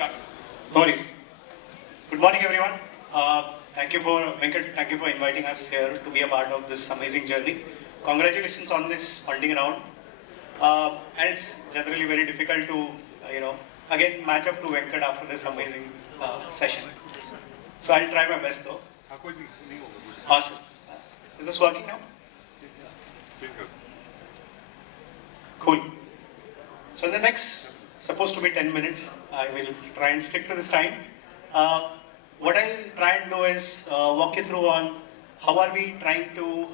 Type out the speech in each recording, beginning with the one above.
Yeah. No worries. Good morning, everyone. Thank you for Venkat. Thank you for inviting us here to be a part of this amazing journey. Congratulations on this funding round. And it's generally very difficult to, again match up to Venkat after this amazing session. So I'll try my best though. Awesome. Is this working now? Cool. So the next, supposed to be 10 minutes, I will try and stick to this time. What I'll try and do is walk you through on how are we trying to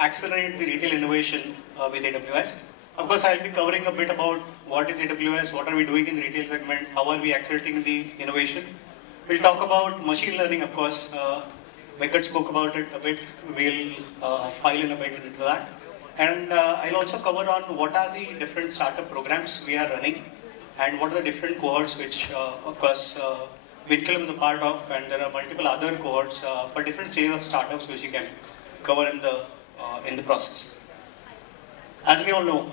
accelerate the retail innovation with AWS. Of course, I'll be covering a bit about what is AWS, what are we doing in the retail segment, how are we accelerating the innovation. We'll talk about machine learning, of course. Venkat spoke about it a bit. We'll pile in a bit into that. And I'll also cover on what are the different startup programs we are running and what are the different cohorts which, of course, Vinculum is a part of, and there are multiple other cohorts for different stages of startups which you can cover in the process. As we all know,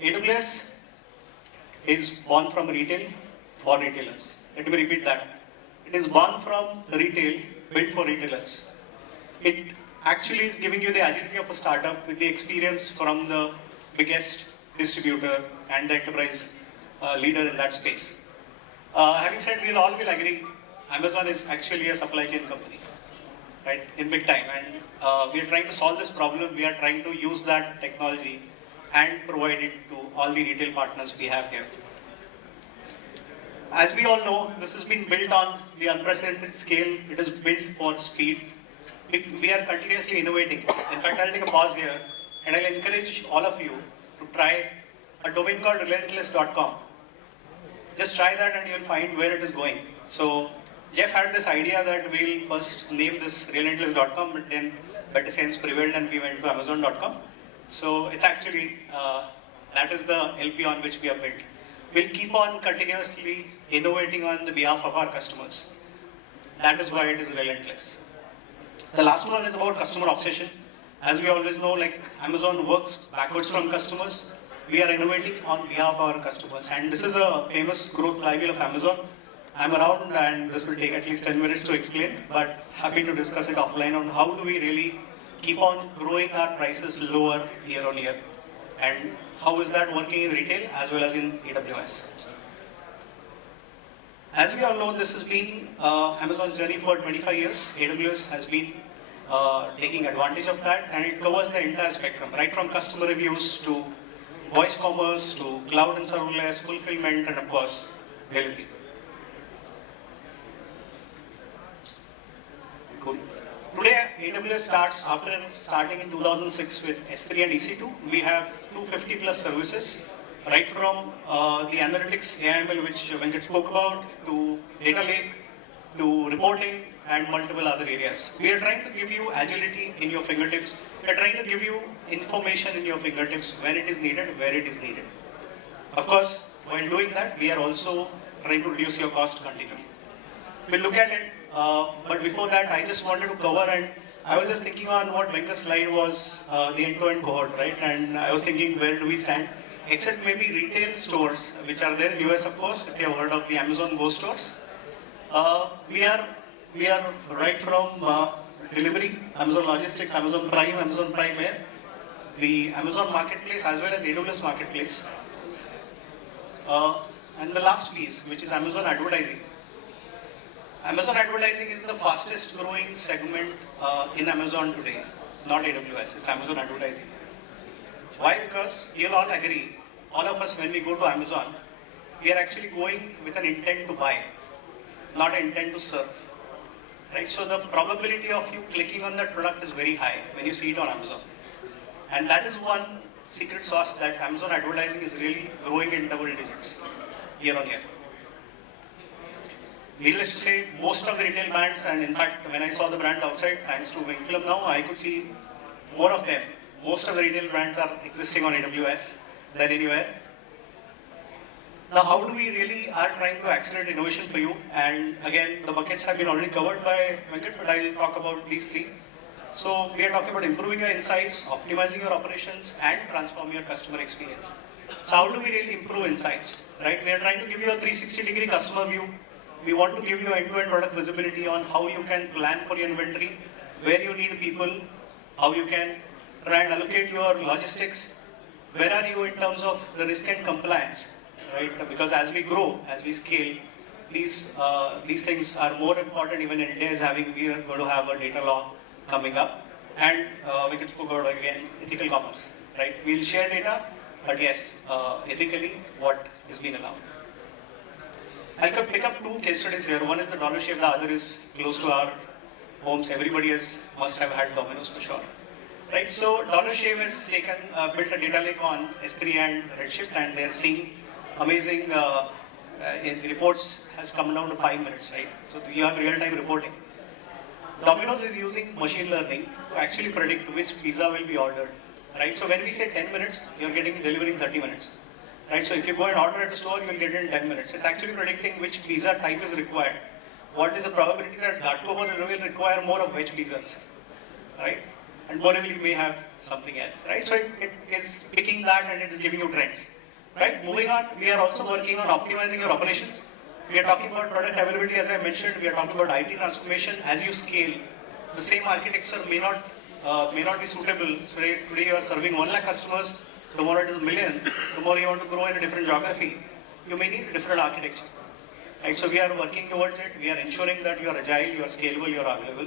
AWS is born from retail for retailers. Let me repeat that. It is born from retail, built for retailers. It actually is giving you the agility of a startup with the experience from the biggest distributor and the enterprise leader in that space. Having said, we'll all will agree, Amazon is actually a supply chain company, right, in big time. And we are trying to solve this problem. We are trying to use that technology and provide it to all the retail partners we have here. As we all know, this has been built on the unprecedented scale. It is built for speed. We are continuously innovating. In fact, I'll take a pause here and I'll encourage all of you to try a domain called relentless.com. Just try that and you'll find where it is going. So Jeff had this idea that we'll first name this relentless.com, but then better sense prevailed and we went to amazon.com. So it's actually, that is the LP on which we are built. We'll keep on continuously innovating on the behalf of our customers. That is why it is relentless. The last one is about customer obsession. As we always know, like Amazon works backwards from customers. We are innovating on behalf of our customers. And this is a famous growth flywheel of Amazon. I'm around and this will take at least 10 minutes to explain, but happy to discuss it offline on how do we really keep on growing our prices lower year on year. And how is that working in retail as well as in AWS. As we all know, this has been Amazon's journey for 25 years. AWS has been taking advantage of that, and it covers the entire spectrum, right from customer reviews to voice commerce to cloud and serverless, fulfillment, and of course, delivery. Cool. Today, AWS starts, after starting in 2006 with S3 and EC2, we have 250 plus services, right from the analytics, AIML, which Venkat spoke about, to data lake, to reporting, and multiple other areas. We are trying to give you agility in your fingertips. We are trying to give you information in your fingertips when it is needed, where it is needed. Of course, while doing that, we are also trying to reduce your cost continually. We'll look at it, but before that, I just wanted to cover, and I was just thinking on what Venkat's slide was, the end-to-end cohort, right? And I was thinking, where do we stand? Except maybe retail stores, which are there in US, of course, if you have heard of the Amazon Go stores. We are right from delivery, Amazon Logistics, Amazon Prime Air, the Amazon Marketplace as well as AWS Marketplace. And the last piece, which is Amazon Advertising. Amazon Advertising is the fastest growing segment in Amazon today, not AWS, it's Amazon Advertising. Why? Because you'll all agree, all of us when we go to Amazon, we are actually going with an intent to buy, not an intent to serve. Right? So the probability of you clicking on that product is very high when you see it on Amazon. And that is one secret sauce that Amazon Advertising is really growing in double digits year on year. Needless to say, most of the retail brands, and in fact, when I saw the brands outside, thanks to Vinculum now, I could see more of them. Most of the retail brands are existing on AWS than anywhere. Now, how do we really are trying to accelerate innovation for you? And again, the buckets have been already covered by Venkat, but I'll talk about these three. So we are talking about improving your insights, optimizing your operations, and transforming your customer experience. So how do we really improve insights? right? We are trying to give you a 360-degree customer view. We want to give you end-to-end product visibility on how you can plan for your inventory, where you need people, how you can try and allocate your logistics, where are you in terms of the risk and compliance, right? Because as we grow, as we scale, these things are more important. Even India is we are going to have a data law coming up, and we can speak about again ethical commerce, right? We'll share data, but yes, ethically, what is being allowed. I'll pick up two case studies here. One is the Dollar Shave, the other is close to our homes. Everybody must have had Domino's for sure, right? So Dollar Shave has built a data lake on S3 and Redshift, and they're seeing amazing in the reports has come down to 5 minutes, right? So you have real-time reporting. Domino's is using machine learning to actually predict which pizza will be ordered, right? So when we say 10 minutes, you're getting delivering 30 minutes. Right, so if you go and order at the store, you'll get it in 10 minutes. It's actually predicting which pizza type is required. What is the probability that Gatkover will require more of veg pizzas, right? And Borivali may have something else, right? So it is picking that and it is giving you trends, right? Moving on, we are also working on optimizing your operations. We are talking about product availability, as I mentioned. We are talking about IT transformation. As you scale, the same architecture may not be suitable. So today you are serving 1 lakh customers. Tomorrow it is 1 million. Tomorrow you want to grow in a different geography. You may need a different architecture. Right? So we are working towards it. We are ensuring that you are agile, you are scalable, you are available.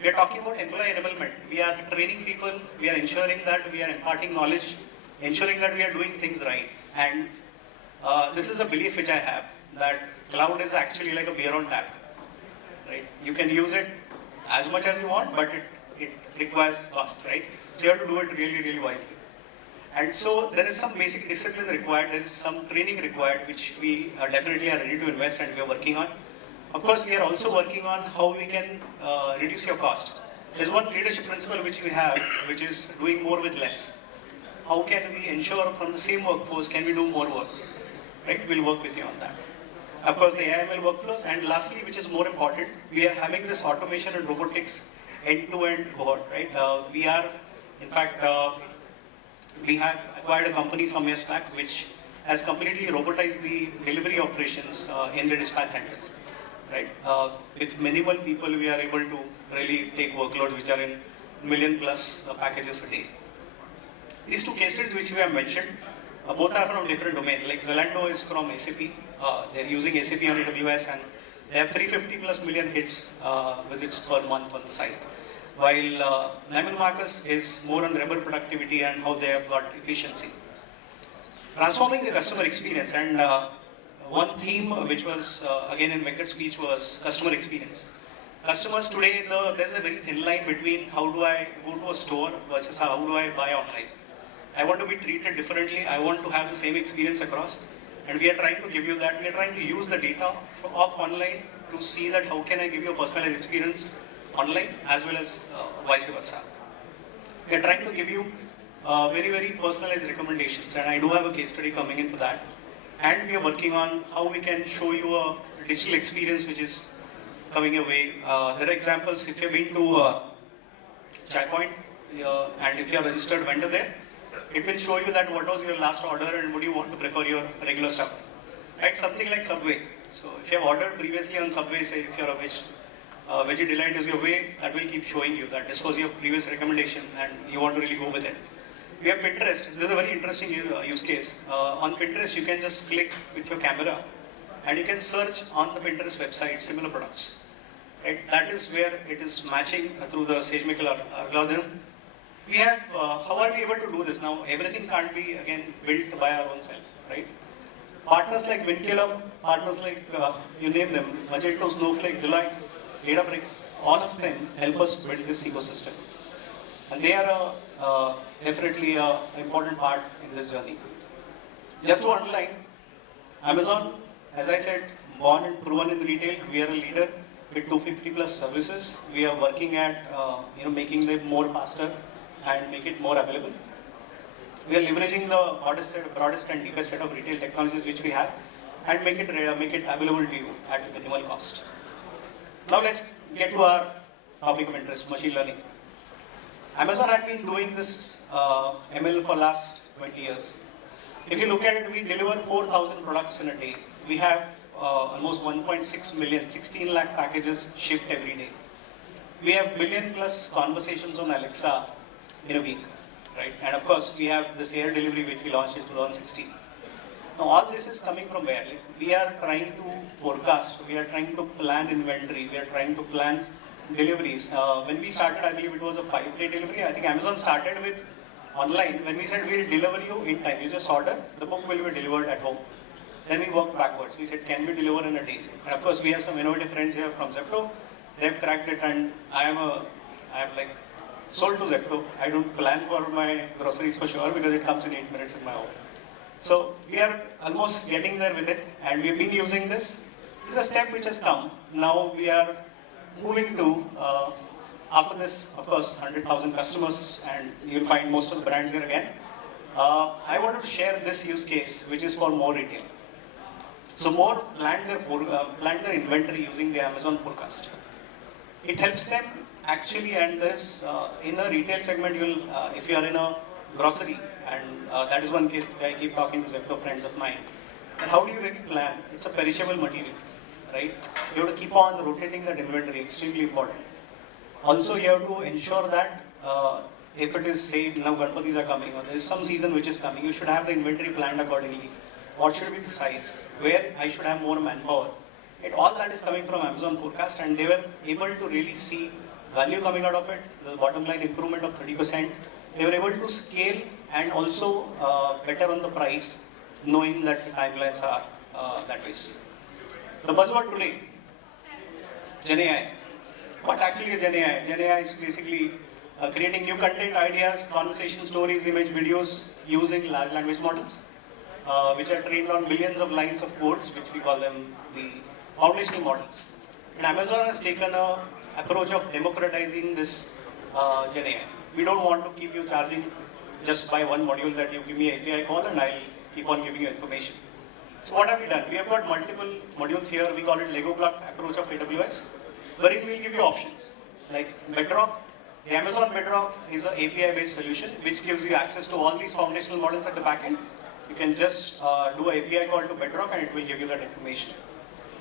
We are talking about employee enablement. We are training people. We are ensuring that we are imparting knowledge, ensuring that we are doing things right. And this is a belief which I have, that cloud is actually like a beer on tap. Right? You can use it as much as you want, but it requires cost, right? So you have to do it really, really wisely. And so there is some basic discipline required, there is some training required, which we definitely are ready to invest and we are working on. Of course, we are also working on how we can reduce your cost. There's one leadership principle which we have, which is doing more with less. How can we ensure from the same workforce, can we do more work? Right, we'll work with you on that. Of course, the AIML workflows, and lastly, which is more important, we are having this automation and robotics end-to-end cohort, right? We have acquired a company some years back which has completely robotized the delivery operations in the dispatch centers. Right? With minimal people, we are able to really take workloads which are in million plus packages a day. These two case studies which we have mentioned, both are from different domains. Like Zalando is from SAP. They're using SAP on AWS and they have 350 plus million visits per month on the site. While Neiman Marcus is more on rubber productivity and how they have got efficiency. Transforming the customer experience, and one theme which was again in Venkat's speech was customer experience. Customers today, there's a very thin line between how do I go to a store versus how do I buy online. I want to be treated differently, I want to have the same experience across, and we are trying to give you that. We are trying to use the data of online to see that how can I give you a personalized experience online as well as vice versa. We are trying to give you very, very personalized recommendations, and I do have a case study coming in for that. And we are working on how we can show you a digital experience which is coming your way. There are examples, if you've been to Checkpoint and if you are a registered vendor there, it will show you that what was your last order and would you want to prefer your regular stuff. Right? Something like Subway. So if you have ordered previously on Subway, say if you're a Veggie Delight is your way, that will keep showing you that this was your previous recommendation and you want to really go with it. We have Pinterest. This is a very interesting use case. On Pinterest, you can just click with your camera and you can search on the Pinterest website similar products. Right? That is where it is matching through the SageMaker algorithm. We have, how are we able to do this now? Everything can't be, again, built by our own self, right? Partners like Vinculum, partners like, you name them, Magento, Snowflake, Deloitte, Databricks, all of them help us build this ecosystem. And they are definitely an important part in this journey. Just to underline, Amazon, as I said, born and proven in retail, we are a leader with 250 plus services. We are working at making them more faster and make it more available. We are leveraging the broadest and deepest set of retail technologies which we have and make it available to you at minimal cost. Now let's get to our topic of interest, machine learning. Amazon had been doing this ML for last 20 years. If you look at it, we deliver 4,000 products in a day. We have almost 1.6 million, 16 lakh packages shipped every day. We have billion plus conversations on Alexa in a week, right? And of course, we have this air delivery which we launched in 2016. Now, all this is coming from where? Like, we are trying to forecast, we are trying to plan inventory, we are trying to plan deliveries. When we started, I believe it was a 5-day delivery. I think Amazon started with online when we said we'll deliver you in time. You just order, the book will be delivered at home. Then we worked backwards. We said, can we deliver in a day? And of course, we have some innovative friends here from Zepto. They've cracked it, and I am like sold to Zepto. I don't plan for my groceries for sure because it comes in 8 minutes in my home. So we are almost getting there with it, and we've been using this. This is a step which has come. Now we are moving to, after this, of course, 100,000 customers, and you'll find most of the brands here again. I wanted to share this use case, which is for more retail. So more plan their inventory using the Amazon forecast. It helps them actually, and there's in a retail segment, if you are in a grocery, and that is one case I keep talking to Zepto friends of mine. And how do you really plan? It's a perishable material, right? You have to keep on rotating that inventory, extremely important. Also, you have to ensure that if it is, say, now Ganpatis are coming, or there is some season which is coming, you should have the inventory planned accordingly. What should be the size? Where I should have more manpower? All that is coming from Amazon forecast, and they were able to really see value coming out of it, the bottom line improvement of 30%. They were able to scale and also better on the price, knowing that the timelines are that way. The buzzword today, Gen AI. What's actually a Gen AI? Gen AI is basically creating new content, ideas, conversation stories, image, videos using large language models, which are trained on billions of lines of codes, which we call them the foundational models. And Amazon has taken an approach of democratizing this Gen AI. We don't want to keep you charging just by one module that you give me API call and I'll keep on giving you information. So what have we done? We have got multiple modules here. We call it Lego block approach of AWS, wherein we'll give you options like Bedrock. The Amazon Bedrock is an API-based solution which gives you access to all these foundational models at the back end. You can just do an API call to Bedrock and it will give you that information.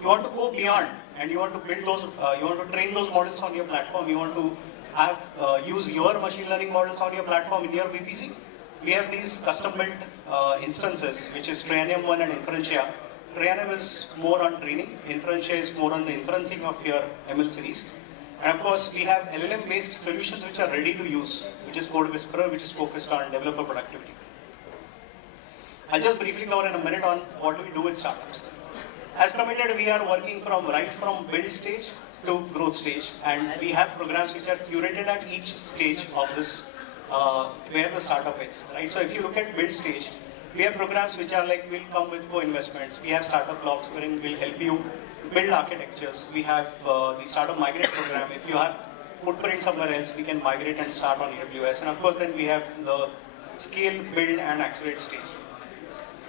You want to go beyond and you want to build those, you want to train those models on your platform. You want to have use your machine learning models on your platform in your VPC. We have these custom-built instances, which is Trainium 1 and Inferentia. Trainium is more on training. Inferentia is more on the inferencing of your ML series. And of course, we have LLM-based solutions which are ready to use, which is Code Whisperer, which is focused on developer productivity. I'll just briefly cover in a minute on what do we do with startups. As committed, we are working right from build stage to growth stage, and we have programs which are curated at each stage of this, where the startup is, right? So if you look at build stage, we have programs which are like, we'll come with co-investments. We have startup blocks wherein we'll help you build architectures. We have the startup migrate program. If you have footprint somewhere else, we can migrate and start on AWS. And of course, then we have the scale, build, and accelerate stage.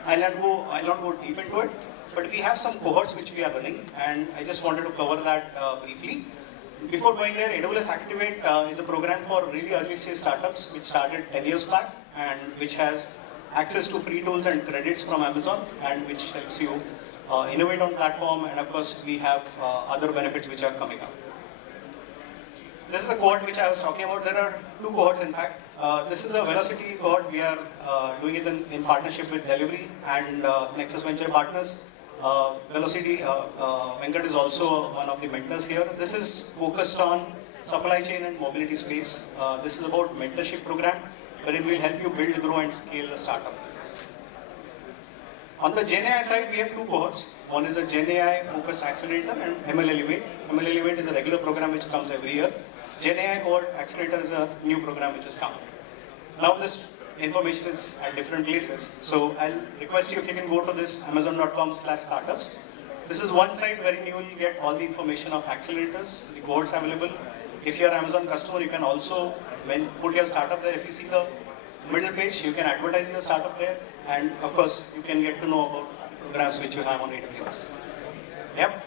I'll not go deep into it, but we have some cohorts which we are running, and I just wanted to cover that briefly. Before going there, AWS Activate is a program for really early stage startups which started 10 years back and which has access to free tools and credits from Amazon and which helps you innovate on platform, and of course we have other benefits which are coming up. This is a cohort which I was talking about. There are two cohorts in fact. This is a velocity cohort. We are doing it in partnership with Delivery and Nexus Venture Partners. Velocity, Venkat is also one of the mentors here. This is focused on supply chain and mobility space. This is about mentorship program wherein we'll help you build, grow and scale the startup. On the Gen AI side, we have two cohorts. One is a Gen AI focused accelerator and ML Elevate. ML Elevate is a regular program which comes every year. Gen AI cohort accelerator is a new program which has come. Now this information is at different places. So I'll request you if you can go to this amazon.com/startups. This is one site wherein you will get all the information of accelerators, the cohorts available. If you're an Amazon customer, you can also put your startup there. If you see the middle page, you can advertise your startup there. And of course, you can get to know about programs which you have on AWS. Yep.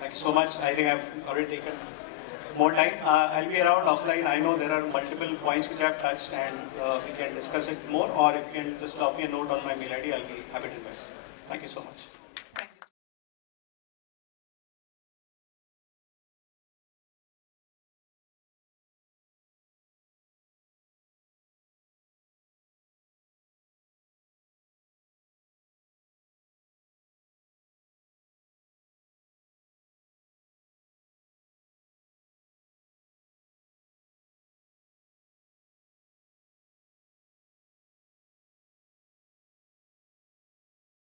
Thank you so much. I think I've already taken more time. I'll be around offline. I know there are multiple points which I've touched, and we can discuss it more, or if you can just drop me a note on my mail ID, I'll be happy to invest. Thank you so much.